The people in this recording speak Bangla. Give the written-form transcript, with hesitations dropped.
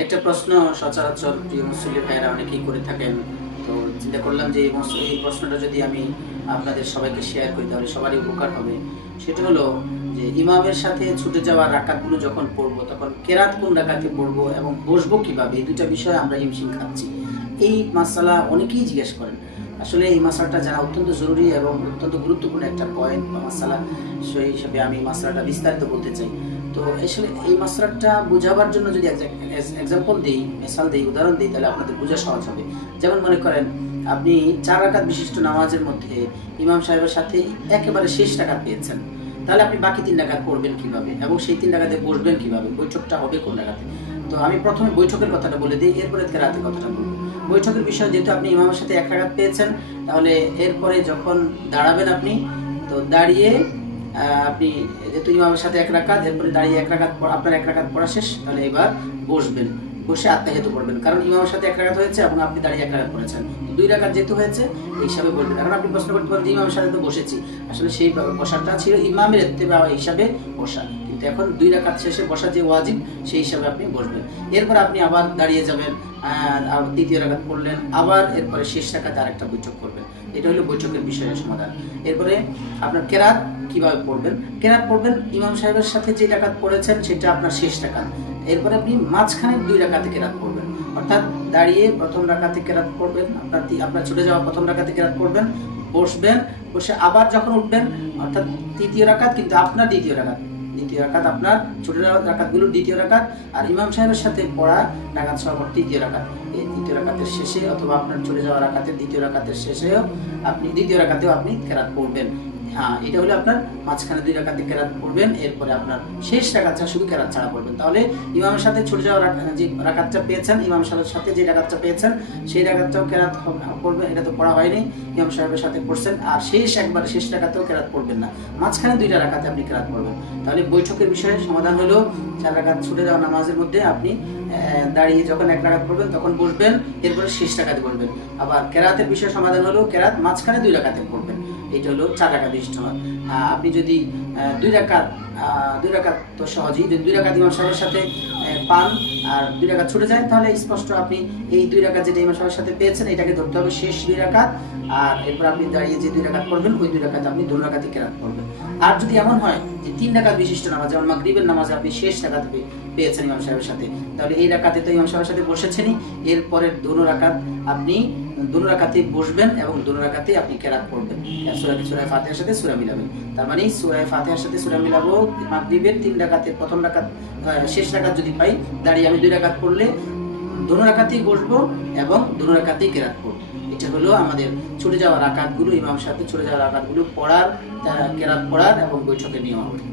একটা প্রশ্ন সচরাচর প্রিয় মুসল্লি ভাইয়েরা অনেকেই করে থাকেন। তো চিন্তা করলাম যে এই প্রশ্নটা যদি আমি আপনাদের সবাইকে শেয়ার করি তাহলে সবারই উপকার হবে। সেটা হলো যে ইমামের সাথে ছুটে যাওয়া রাকাতগুলো যখন পড়বো তখন কেরাত কোন রাকাতে পড়বো এবং বসবো কিভাবে, এই দুটা বিষয়ে আমরা হিমশিম খাচ্ছি। এই মাসালা অনেকেই জিজ্ঞেস করেন। আসলে এই মাসালাটা জানা অত্যন্ত জরুরি এবং অত্যন্ত গুরুত্বপূর্ণ একটা পয়েন্ট বা মাসালা। সেই হিসাবে আমি মাসালাটা বিস্তারিত বলতে চাই। তো আসলে এই মাসলাটা বোঝাবার জন্য যদি এক্সাম্পল দিই, মিসাল দিই, উদাহরণ দিই, তাহলে আপনাদের বোঝা সহজ হবে। যেমন মনে করেন আপনি 4 রাকাত বিশিষ্ট নামাজের মধ্যে ইমাম সাহেবের সাথে একেবারে শেষ রাকাত পেয়েছেন, তাহলে আপনি বাকি 3 রাকাত পড়বেন কিভাবে এবং সেই 3 রাকাতে বসবেন কিভাবে, বৈঠকটা হবে কোন রাকাতে। তো আমি প্রথমে বৈঠকের কথাটা বলে দিই, এরপরে কেরাতের কথাটা বলবো। বৈঠকের বিষয় যেহেতু আপনি ইমামের সাথে 1 রাকাত পেয়েছেন, তাহলে এরপরে যখন দাঁড়াবেন আপনি, তো দাঁড়িয়ে আপনি যেহেতু ইমামের সাথে 1 রাকাত, এরপরে দাঁড়িয়ে 1 রাকাত আপনার 1 রাকাত পড়া শেষ, তাহলে এবার বসবেন, বসে আত্মাহিয়াত পড়বেন। কারণ ইমামের সাথে 1 রাকাত হয়েছে এবং আপনি দাঁড়িয়ে 1 রাকাত পড়েছেন, 2 রাকাত যেহেতু হয়েছে এই হিসাবে বলবেন। এখন আপনি প্রশ্ন করতে পারেন যে ইমামের সাথে তো বসেছি, আসলে সেই বসাটা ছিল ইমামের ইত্তেবা হিসাবে বসা, কিন্তু এখন 2 রাকাত শেষে বসা যে ওয়াজিব সেই হিসাবে আপনি বসবেন। এরপর আপনি আবার দাঁড়িয়ে যাবেন, দ্বিতীয় রাকাত পড়লেন, আবার এরপরে শেষ রাকাতে আরেকটা বৈঠক করবেন। এটা হলো বৈঠকের বিষয়ের সমাধান। এরপরে আপনার কেরাত কিভাবে পড়বেন। কেরাত পড়বেন ইমাম সাহেবের সাথে যে রাকাত পড়েছেন সেটা আপনার শেষ রাকাত, এরপরে আপনি মাঝখানে 2 রাকাতে কেরাত পড়বেন। অর্থাৎ দাঁড়িয়ে প্রথম রাকাতে কেরাত পড়বেন, আপনার ছুটে যাওয়া প্রথম রাকাতে কেরাত পড়বেন, বসবেন, বসে আবার যখন উঠবেন অর্থাৎ তৃতীয় রাকাত, কিন্তু আপনার দ্বিতীয় রাকাত, দ্বিতীয় রাকাত আপনার ছুটে যাওয়া রাকাতগুলো দ্বিতীয় রাকাত, আর ইমাম সাহেবের সাথে পড়া রাকাত সহ তৃতীয় রাকাত। এই তৃতীয় রাকাতের শেষে অথবা আপনার চলে যাওয়া রাকাতের দ্বিতীয় রাকাতের শেষেও আপনি দ্বিতীয় রাকাতেও আপনি কেরাত পড়বেন। হ্যাঁ, এটা হলো আপনার মাঝখানে 2 রাকাতে কেরাত পড়বেন, এরপরে আপনার শেষ রাকাতটা শুধু কেরাত ছাড়া পড়বেন। তাহলে ইমামের সাথে ছুটে যাওয়া যে রাকাতটা পেয়েছেন, ইমাম সাহেবের সাথে যে রাকাতটা পেয়েছেন সেই রাকাতটাও কেরাত পড়বেন। এটা তো পড়া হয়নি, ইমাম সাহেবের সাথে পড়ছেন, আর একবার শেষ রাকাতেও কেরাত পড়বেন না, মাঝখানে 2টা রাকাতে আপনি কেরাত পড়বেন। তাহলে বৈঠকের বিষয়ে সমাধান হলো 4 রাকাত ছুটে যাওয়া নামাজের মধ্যে আপনি দাঁড়িয়ে যখন 1 রাকাত পড়বেন তখন বসবেন, এরপরে শেষ রাকাতে বসবেন। আবার কেরাতের বিষয়ে সমাধান হলো কেরাত মাঝখানে 2 রাকাতে পড়বেন। এটা হলো 4 রাকাত বিশিষ্ট নামাজ। আপনি যদি 2 রাকাত তো সহজেই, যদি 2 রাকাত ইমাম সাহেবের সাথে পান আর 2 রাকাত ছুটে যায়, তাহলে স্পষ্ট আপনি এই 2 রাকাত যেটা ইমাম সাহেবের সাথে পেয়েছেন এটাকে ধরতে হবে শেষ 2 রাকাত, আর এরপর আপনি দাঁড়িয়ে যে 2 রাকাত পড়বেন ওই 2 রাকাত আপনি 2 রাকাতই কেরাত পড়বেন। আর যদি এমন হয় যে 3 রাকাত বিশিষ্ট নামাজ, যেমন মাগরিবের নামাজে আপনি শেষ রাকাত পেয়েছেন ইমাম সাহেবের সাথে, তাহলে এই রাকাতে তো ইমাম সাহেবের সাথে বসেছেনই, এরপরের 2 রাকাত আপনি 2 রাকাতে বসবেন এবং 2 রাকাতে আপনি কেরাত পড়বেন। সূরা ফাতিহার সাথে সূরা মিলাবেন। তার মানে সূরা ফাতিহার সাথে সূরা মিলাবো। মাগরিবের 3 রাকাতে প্রথম রাকাত শেষ রাকাত যদি পাই, দাঁড়িয়ে আমি 2 রাকাত পড়লে 2 রাকাতেই বসবো এবং 2 রাকাতেই কেরাত পড়বো। এটা হলো আমাদের ছুটে যাওয়া রাকাতগুলো, ইমাম সাথে ছুটে যাওয়া রাকাতগুলো পড়ার, কেরাত পড়ার এবং বৈঠকের নিয়মাবলী।